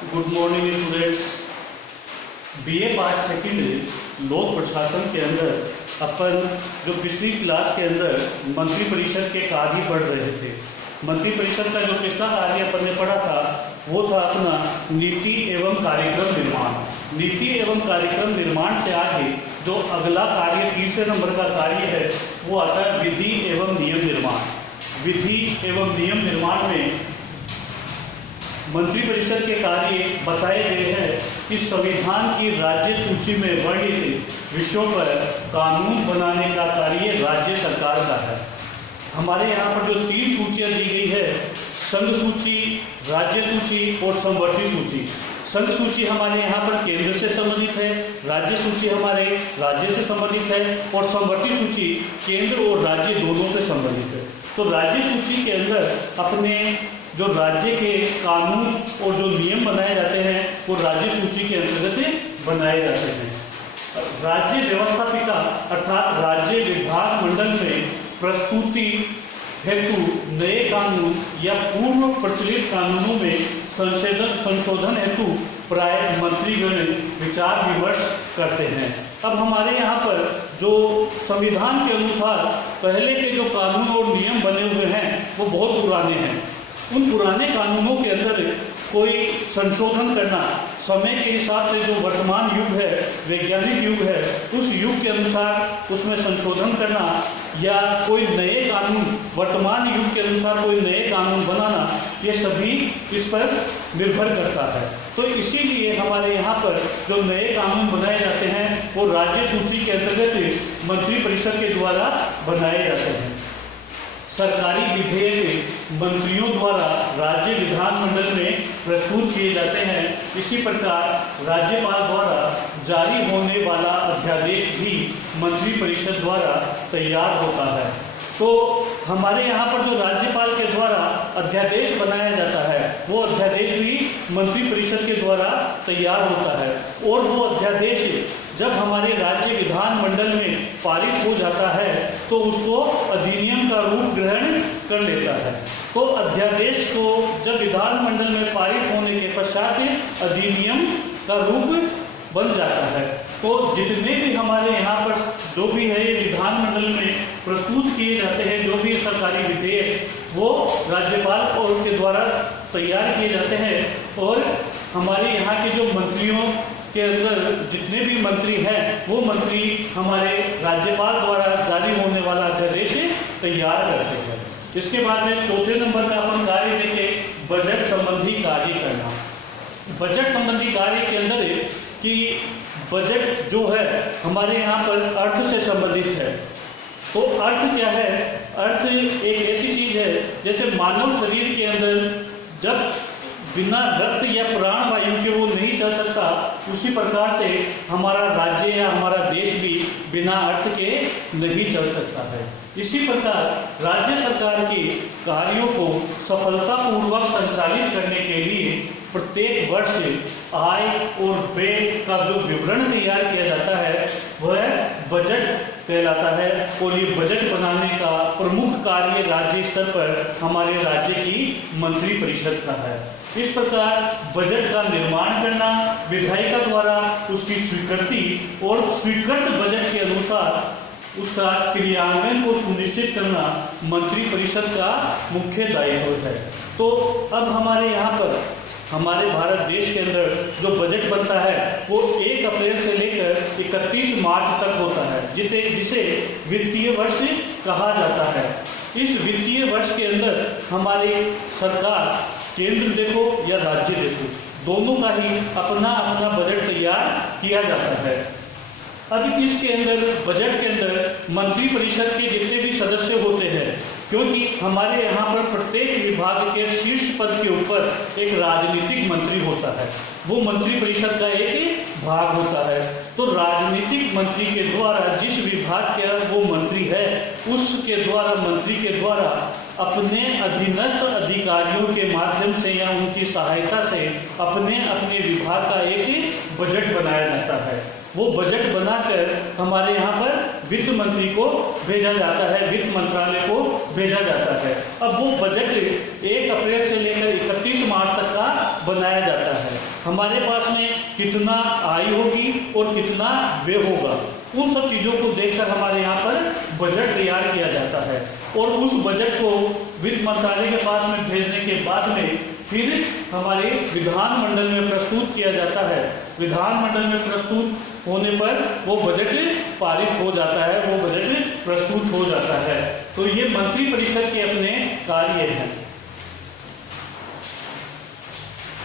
Good morning students. BA part second लोक प्रशासन के अंदर अपन जो पिछली क्लास के अंदर मंत्री परिषद के कार्य पढ़ रहे थे। मंत्री परिषद का जो पिछला कार्य अपन ने पढ़ा था वो था अपना नीति एवं कार्यक्रम निर्माण। नीति एवं कार्यक्रम निर्माण से आगे जो अगला कार्य तीसरे नंबर का कार्य है वो आता है विधि एवं नियम निर्माण। विधि एवं नियम निर्माण में मंत्री परिषद के कार्य बताए गए हैं कि संविधान की राज्य सूची में वर्णित विषयों पर कानून बनाने का कार्य राज्य सरकार का है। हमारे यहाँ पर जो 3 सूचियाँ दी गई है, संघ सूची, राज्य सूची और समवर्ती सूची। संघ सूची हमारे यहाँ पर केंद्र से संबंधित है, राज्य सूची हमारे राज्य से संबंधित है और समवर्ती सूची केंद्र और राज्य दोनों से संबंधित है। तो राज्य सूची के अंदर अपने जो राज्य के कानून और जो नियम बनाए जाते हैं वो राज्य सूची के अंतर्गत बनाए जाते हैं। राज्य व्यवस्थापिका अर्थात राज्य विभाग मंडल में प्रस्तुति हेतु नए कानून या पूर्व प्रचलित कानूनों में संशोधन हेतु प्राय मंत्रीगण विचार विमर्श करते हैं। अब हमारे यहाँ पर जो संविधान के अनुसार पहले के जो कानून और नियम बने हुए हैं वो बहुत पुराने हैं। उन पुराने कानूनों के अंदर कोई संशोधन करना, समय के हिसाब से जो वर्तमान युग है, वैज्ञानिक युग है, उस युग के अनुसार उसमें संशोधन करना या कोई नए कानून वर्तमान युग के अनुसार कोई नए कानून बनाना, ये सभी इस पर निर्भर करता है। तो इसीलिए हमारे यहाँ पर जो नए कानून बनाए जाते हैं वो राज्य सूची के अंतर्गत मंत्री परिषद के द्वारा बनाए जाते हैं। सरकारी विधेयक मंत्रियों द्वारा राज्य विधानमंडल में प्रस्तुत किए जाते हैं। इसी प्रकार राज्यपाल द्वारा जारी होने वाला अध्यादेश भी मंत्री परिषद द्वारा तैयार होता है। तो हमारे यहाँ पर जो राज्यपाल के द्वारा अध्यादेश बनाया जाता है वो अध्यादेश भी मंत्री परिषद के द्वारा तैयार होता है और वो अध्यादेश जब हमारे राज्य विधानमंडल में पारित हो जाता है तो उसको अधिनियम का रूप ग्रहण कर लेता है। तो अध्यादेश को जब विधानमंडल में पारित होने के पश्चात अधिनियम का रूप बन जाता है। तो जितने भी हमारे यहाँ पर जो भी है ये विधानमंडल में प्रस्तुत किए जाते हैं, जो भी सरकारी विधेयक वो राज्यपाल और के द्वारा तैयार किए जाते हैं और हमारे यहाँ के जो मंत्रियों के अंदर जितने भी मंत्री हैं वो मंत्री हमारे राज्यपाल द्वारा जारी होने वाला अध्यादेश तैयार करते हैं। इसके बाद में चौथे नंबर का अपन कार्य देखें बजट संबंधी कार्य करना। बजट संबंधी कार्य के अंदर कि बजट जो है हमारे यहाँ पर अर्थ से संबंधित है। तो अर्थ क्या है? अर्थ एक ऐसी चीज है जैसे मानव शरीर के अंदर जब बिना रक्त या प्राण वायु के वो नहीं चल सकता, उसी प्रकार से हमारा राज्य या हमारा देश भी बिना अर्थ के नहीं चल सकता है। इसी प्रकार राज्य सरकार के कार्यों को सफलतापूर्वक संचालित करने के लिए प्रत्येक वर्ष आय और व्यय का जो विवरण तैयार किया जाता है वह बजट कहलाता है और ये बजट बनाने का प्रमुख कार्य राज्य स्तर पर हमारे राज्य की मंत्री परिषद का है। इस प्रकार बजट का निर्माण करना, विधायिका द्वारा उसकी स्वीकृति और स्वीकृत बजट के अनुसार उसका क्रियान्वयन को सुनिश्चित करना मंत्री परिषद का मुख्य दायित्व है। तो अब हमारे यहाँ पर हमारे भारत देश के अंदर जो बजट बनता है वो 1 अप्रैल से लेकर 31 मार्च तक होता है, जिसे वित्तीय वर्ष कहा जाता है। इस वित्तीय वर्ष के अंदर हमारी सरकार, केंद्र देखो या राज्य देखो, दोनों का ही अपना अपना बजट तैयार किया जाता है। अब इसके अंदर बजट के अंदर मंत्री परिषद के जितने भी सदस्य होते हैं, क्योंकि हमारे यहाँ पर प्रत्येक विभाग के शीर्ष पद के ऊपर एक राजनीतिक मंत्री होता है, वो मंत्री परिषद का एक भाग होता है। तो राजनीतिक मंत्री के द्वारा जिस विभाग का वो मंत्री है उसके द्वारा मंत्री के द्वारा अपने अधीनस्थ अधिकारियों के माध्यम से या उनकी सहायता से अपने अपने विभाग का एक बजट बनाया जाता है। वो बजट बनाकर हमारे यहाँ पर वित्त मंत्री को भेजा जाता है, वित्त मंत्रालय को भेजा जाता है। अब वो बजट 1 अप्रैल से लेकर 31 मार्च तक का बनाया जाता है। हमारे पास में कितना आय होगी और कितना व्यय होगा, उन सब चीज़ों को देखकर हमारे यहाँ पर बजट तैयार किया जाता है। और उस बजट को वित्त मंत्रालय के पास में भेजने के बाद में फिर हमारे विधानमंडल में प्रस्तुत किया जाता है। विधानमंडल में प्रस्तुत होने पर वो बजट पारित हो जाता है, वो बजट प्रस्तुत हो जाता है। तो ये मंत्रिपरिषद के अपने कार्य हैं।